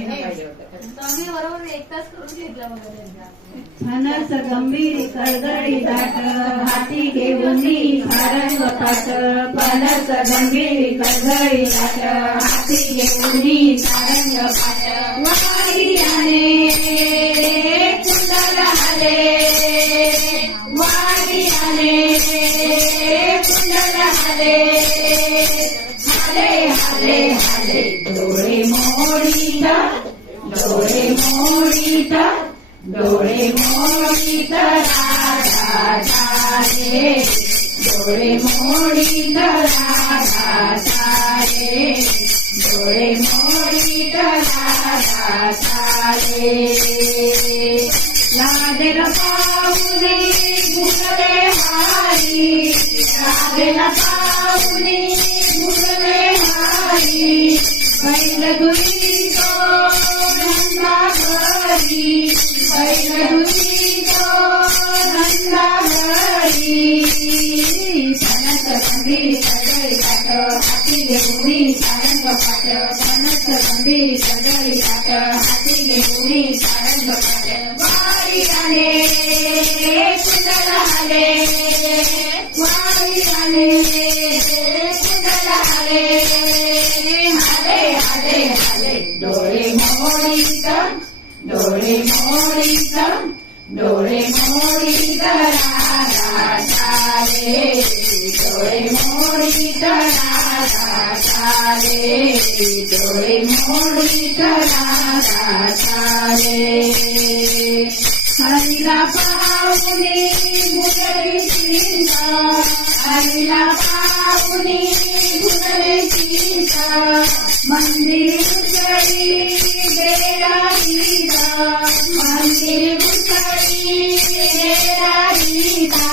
स्वामी बरोबर एक तास करून घेतला मला त्यांचा. फणस गंभीर कर्दळी दाट हाती घेऊन सारंग पाट. फणस गंभीर कर्दळी दाट हाती घेऊन सारंग पाट. वारी आले कुंडल आले वारी आले कुंडल आले हाले हाले हाले डोळे मोडीत डोळे मोडीत डोळे मोडीत राधा झाले. डोळे मोडीत राधा झाले. डोळे मोडीत राधा झाले. लादेला पाहुणे गुगले हारी लादेला पाहुणे गुगले हारी. बैल दुरी तो नंदा घरी बैल दुरी तो नंदा घरी. फणस गंभीर कर्दळी दाट हाती घेऊन सारंग पाट. फणस गंभीर कर्दळी दाट हाती घेऊन सारंग पाट. वारी आले कुंडल आले वारी आले कुंडल आले हाले हाले हाले. डोळे मोडीत डोळे मोडीत डोळे मोडीत राधा झाले. डोळे मोडीत राधा झाले. डोळे मोडीत राधा झाले. हरिला पाहुणे गुगले चिंता हरिला पाहुणे गुगले चिंता. मंदिर उचली डेरा गीता मंदिर उचली डेरा गीता.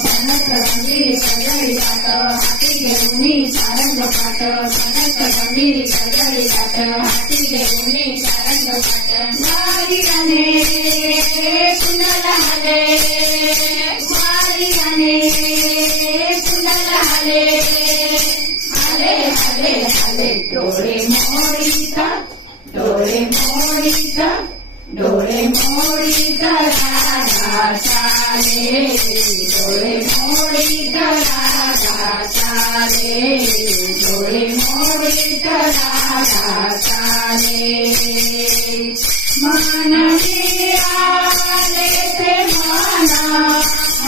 फणस गंभीर कर्दळी दाट हाती घेऊन सारंग पाट. फणस गंभीर कर्दळी दाट हाती घेऊन सारंग पाट. वारी आले कुंडल आले वारी आले कुंडल आले हाले हाले हाले. डोळे मोडीत डोळे मोडीत डोळे मोडीत राधा झाले. डोळे मोडीत राधा झाले. डोळे मोडीत राधा झाले. मन मिळाले ते मना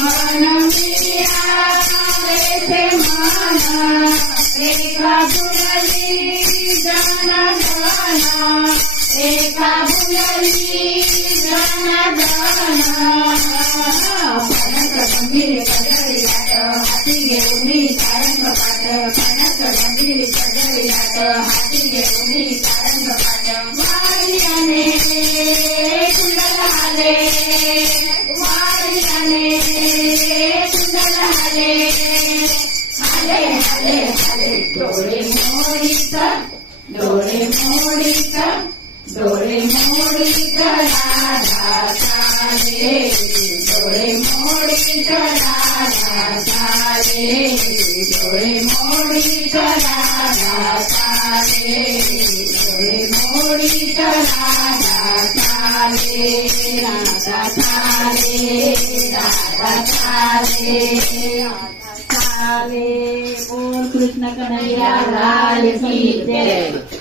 मन मिळाले ते मना. एका बुलली जन गण एका बुलली जन गण. फणस गंभीर कर्दळी दाट हाती घेऊन सारंग पाट. फणस गंभीर कर्दळी दाट हाती घेऊन सारंग पाट. वारी आले कुंडल आले वारी आले कुंडल आले हाले हाले हाले. डोळे मोडीत डोळे मोडीत डोळे मोडीत राधा झाले. डोळे मोडीत राधा झाले. डोळे मोडीत राधा झाले. डोळे मोडीत राधा झाले. राधा झाले राधा झाले झाले. बोल कृष्ण कन्हैया लाल की जय.